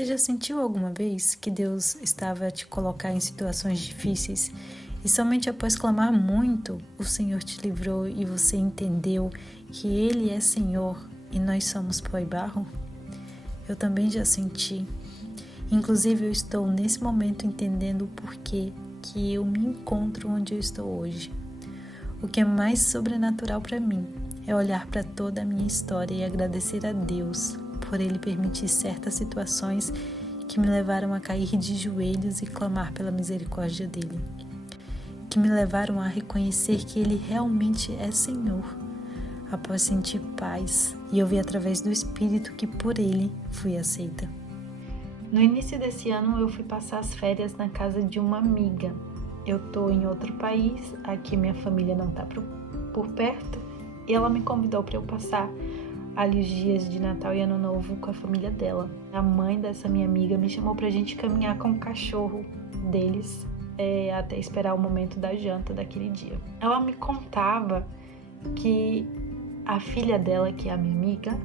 Você já sentiu alguma vez que Deus estava a te colocar em situações difíceis e somente após clamar muito, o Senhor te livrou e você entendeu que Ele é Senhor e nós somos pó e barro? Eu também já senti. Inclusive, eu estou nesse momento entendendo o porquê que eu me encontro onde eu estou hoje. O que é mais sobrenatural para mim é olhar para toda a minha história e agradecer a Deus por Ele permitir certas situações que me levaram a cair de joelhos e clamar pela misericórdia dEle, que me levaram a reconhecer que Ele realmente é Senhor, após sentir paz e ouvir através do Espírito que por Ele fui aceita. No início desse ano eu fui passar as férias na casa de uma amiga. Eu estou em outro país, aqui minha família não está por perto, e ela me convidou para eu passar ali os dias de Natal e Ano Novo com a família dela. A mãe dessa minha amiga me chamou pra gente caminhar com o cachorro deles até esperar o momento da janta daquele dia. Ela me contava que a filha dela, que é a minha amiga,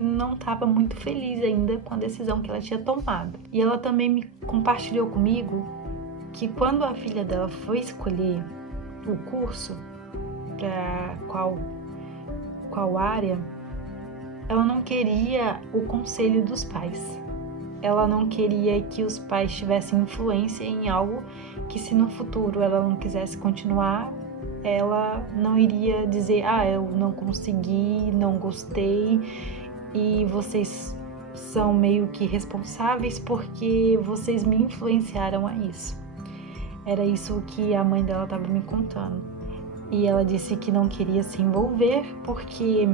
não estava muito feliz ainda com a decisão que ela tinha tomado. E ela também me compartilhou comigo que quando a filha dela foi escolher o curso para qual área, ela não queria o conselho dos pais. Ela não queria que os pais tivessem influência em algo que, se no futuro ela não quisesse continuar, ela não iria dizer: eu não consegui, não gostei, e vocês são meio que responsáveis porque vocês me influenciaram a isso. Era isso que a mãe dela estava me contando. E ela disse que não queria se envolver porque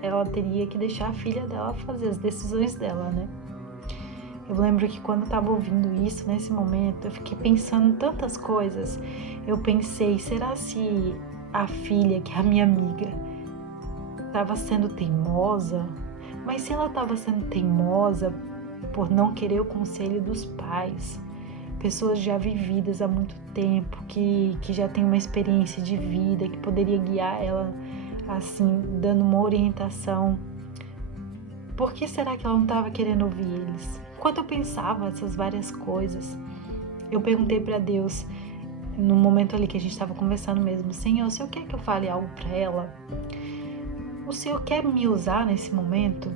ela teria que deixar a filha dela fazer as decisões dela, né? Eu lembro que quando eu estava ouvindo isso, nesse momento, eu fiquei pensando em tantas coisas. Eu pensei, será se a filha, que é a minha amiga, estava sendo teimosa? Mas se ela estava sendo teimosa por não querer o conselho dos pais, pessoas já vividas há muito tempo, que já tem uma experiência de vida, que poderia guiar ela, assim, dando uma orientação, por que será que ela não estava querendo ouvir eles? Enquanto eu pensava essas várias coisas, eu perguntei para Deus, no momento ali que a gente estava conversando mesmo: Senhor, o Senhor quer que eu fale algo para ela? O Senhor quer me usar nesse momento?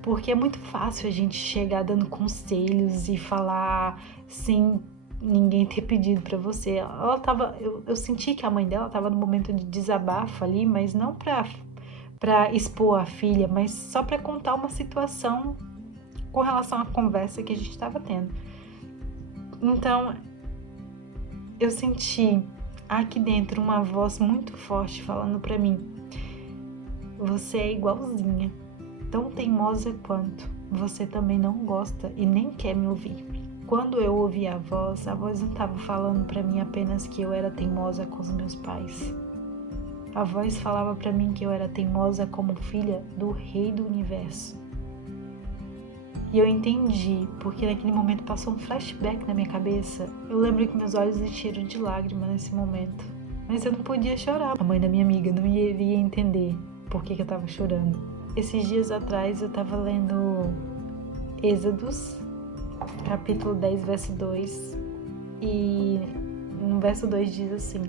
Porque é muito fácil a gente chegar dando conselhos e falar sem ninguém ter pedido para você. Ela tava, eu senti que a mãe dela estava no momento de desabafo ali, mas não para expor a filha, mas só para contar uma situação com relação à conversa que a gente estava tendo. Então, eu senti aqui dentro uma voz muito forte falando para mim: você é igualzinha, tão teimosa quanto. Você também não gosta e nem quer me ouvir. Quando eu ouvi a voz não estava falando para mim apenas que eu era teimosa com os meus pais. A voz falava para mim que eu era teimosa como filha do Rei do Universo. E eu entendi, porque naquele momento passou um flashback na minha cabeça. Eu lembro que meus olhos encheram de lágrimas nesse momento. Mas eu não podia chorar. A mãe da minha amiga não iria entender por que eu estava chorando. Esses dias atrás eu estava lendo Êxodos, capítulo 10, verso 2. E no verso 2 diz assim: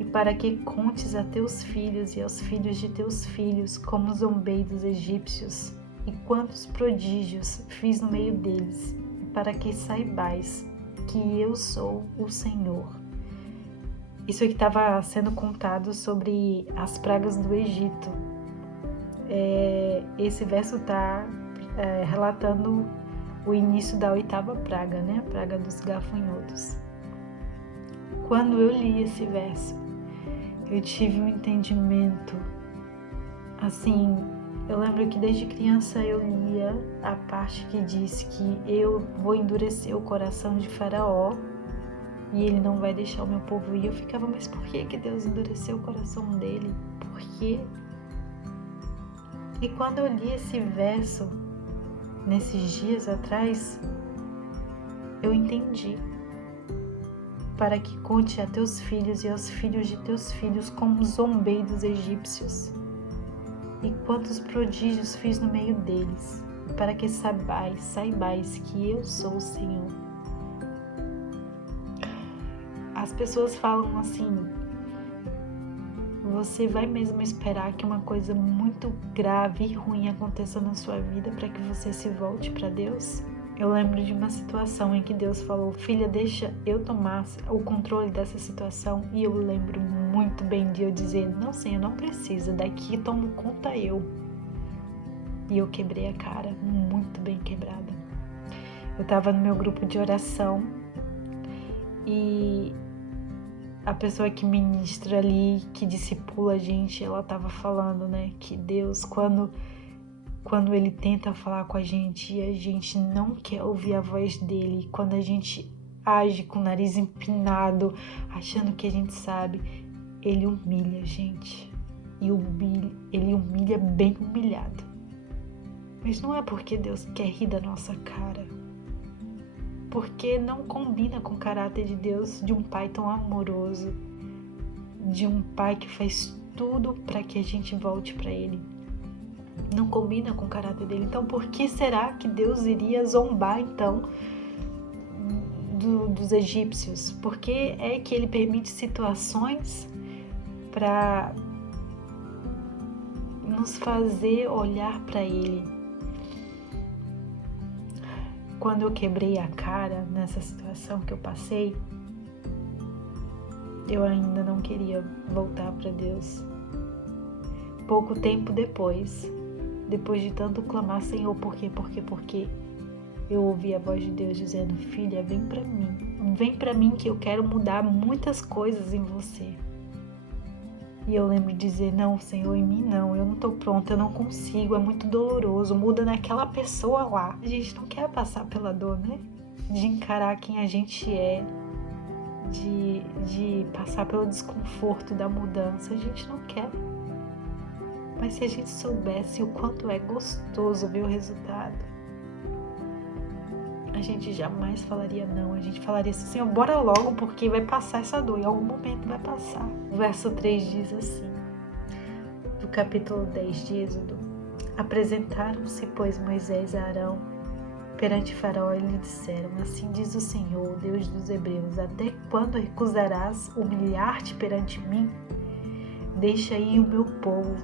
e para que contes a teus filhos e aos filhos de teus filhos como zombei dos egípcios, e quantos prodígios fiz no meio deles, e para que saibais que eu sou o Senhor. Isso aqui estava sendo contado sobre as pragas do Egito. Esse verso está relatando o início da 8ª praga, né? A praga dos gafanhotos. Quando eu li esse verso, eu tive um entendimento, assim, eu lembro que desde criança eu lia a parte que diz que eu vou endurecer o coração de Faraó e ele não vai deixar o meu povo ir. Eu ficava, mas por que Deus endureceu o coração dele? Por quê? E quando eu li esse verso, nesses dias atrás, eu entendi. Para que conte a teus filhos e aos filhos de teus filhos como zombei dos egípcios. e quantos prodígios fiz no meio deles, para que saibais que eu sou o Senhor. As pessoas falam assim: você vai mesmo esperar que uma coisa muito grave e ruim aconteça na sua vida para que você se volte para Deus? Eu lembro de uma situação em que Deus falou: filha, deixa eu tomar o controle dessa situação. E eu lembro muito bem de eu dizer: não, Senhor, não precisa, daqui tomo conta eu. E eu quebrei a cara, muito bem quebrada. Eu estava no meu grupo de oração e a pessoa que ministra ali, que discipula a gente, ela estava falando, né, que Deus, quando Ele tenta falar com a gente e a gente não quer ouvir a voz dele, quando a gente age com o nariz empinado, achando que a gente sabe, Ele humilha a gente. E Ele humilha bem humilhado. Mas não é porque Deus quer rir da nossa cara. Porque não combina com o caráter de Deus, de um pai tão amoroso, de um pai que faz tudo para que a gente volte para Ele. Não combina com o caráter dele. Então, por que será que Deus iria zombar, então, dos egípcios? Por que é que Ele permite situações para nos fazer olhar para Ele? Quando eu quebrei a cara nessa situação que eu passei, eu ainda não queria voltar para Deus. Pouco tempo depois de tanto clamar: Senhor, por quê, eu ouvi a voz de Deus dizendo: filha, vem para mim que eu quero mudar muitas coisas em você. E eu lembro de dizer: não, Senhor, em mim não, eu não estou pronta, eu não consigo, é muito doloroso, muda naquela pessoa lá. A gente não quer passar pela dor, né? De encarar quem a gente é, de passar pelo desconforto da mudança, a gente não quer. Mas se a gente soubesse o quanto é gostoso ver o resultado, a gente jamais falaria não. A gente falaria assim: Senhor, bora logo, porque vai passar essa dor, em algum momento vai passar. O verso 3 diz assim, do capítulo 10 de Êxodo: apresentaram-se, pois, Moisés e Arão perante Faraó e lhe disseram: assim diz o Senhor, Deus dos Hebreus, até quando recusarás humilhar-te perante mim? Deixa aí o meu povo,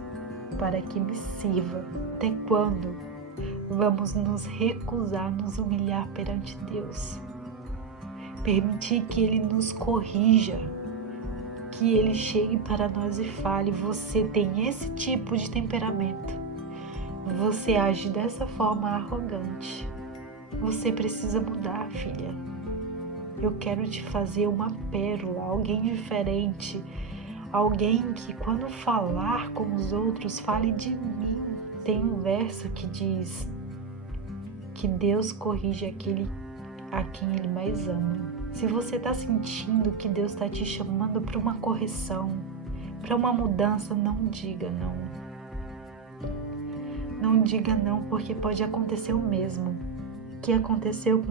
para que me sirva. Até quando vamos nos recusar, nos humilhar perante Deus? Permitir que Ele nos corrija, que Ele chegue para nós e fale: você tem esse tipo de temperamento, você age dessa forma arrogante, você precisa mudar, filha. Eu quero te fazer uma pérola, alguém diferente, alguém que quando falar com os outros fale de mim. Tem um verso que diz que Deus corrige aquele a quem Ele mais ama. Se você está sentindo que Deus está te chamando para uma correção, para uma mudança, não diga não. Não diga não, porque pode acontecer o mesmo que aconteceu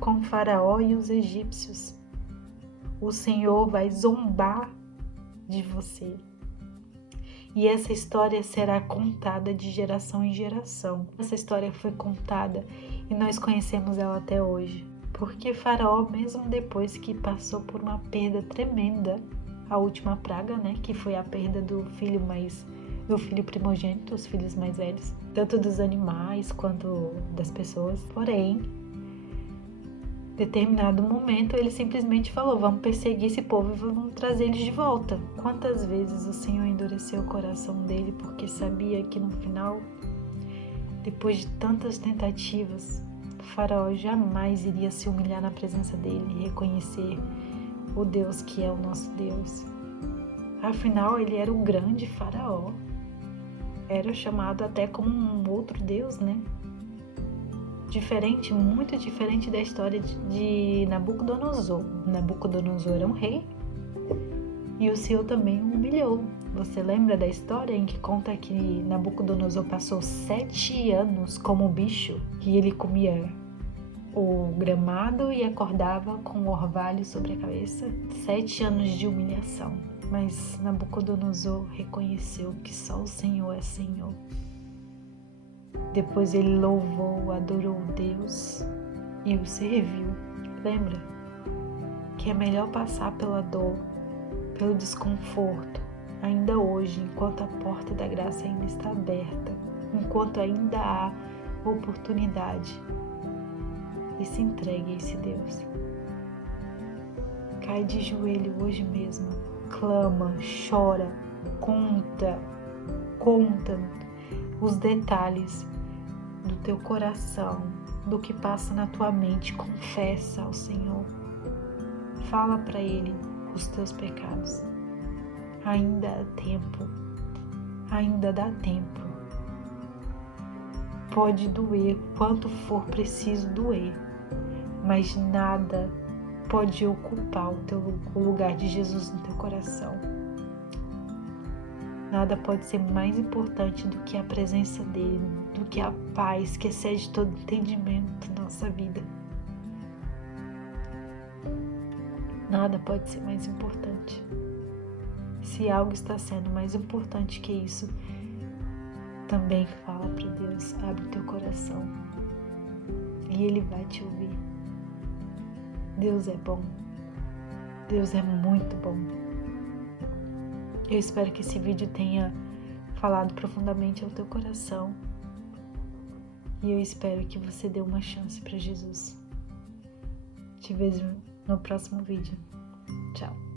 com Faraó e os egípcios. O Senhor vai zombar de você. E essa história será contada de geração em geração. Essa história foi contada e nós conhecemos ela até hoje. Porque Faraó, mesmo depois que passou por uma perda tremenda, a última praga, né, que foi a perda do filho primogênito, os filhos mais velhos, tanto dos animais quanto das pessoas. Porém, determinado momento, ele simplesmente falou: vamos perseguir esse povo e vamos trazer eles de volta. Quantas vezes o Senhor endureceu o coração dele porque sabia que no final, depois de tantas tentativas, Faraó jamais iria se humilhar na presença dele e reconhecer o Deus que é o nosso Deus. Afinal, ele era o grande Faraó. Era chamado até como um outro Deus, né? Diferente, muito diferente da história de Nabucodonosor. Nabucodonosor era um rei e o Senhor também o humilhou. Você lembra da história em que conta que Nabucodonosor passou 7 anos como bicho, que ele comia o gramado e acordava com o orvalho sobre a cabeça? 7 anos de humilhação. Mas Nabucodonosor reconheceu que só o Senhor é Senhor. Depois ele louvou, adorou Deus e o serviu. Lembra que é melhor passar pela dor, pelo desconforto, ainda hoje, enquanto a porta da graça ainda está aberta, enquanto ainda há oportunidade. E se entregue a esse Deus. Cai de joelho hoje mesmo, clama, chora, conta os detalhes do teu coração, do que passa na tua mente, confessa ao Senhor. Fala para Ele os teus pecados. Ainda há tempo, ainda dá tempo. Pode doer quanto for preciso doer, mas nada pode ocupar o lugar de Jesus no teu coração. Nada pode ser mais importante do que a presença dele, do que a paz que excede todo entendimento na nossa vida. Nada pode ser mais importante. Se algo está sendo mais importante que isso, também fala para Deus, abre teu coração e Ele vai te ouvir. Deus é bom, Deus é muito bom. Eu espero que esse vídeo tenha falado profundamente ao teu coração e eu espero que você dê uma chance para Jesus. Te vejo no próximo vídeo. Tchau.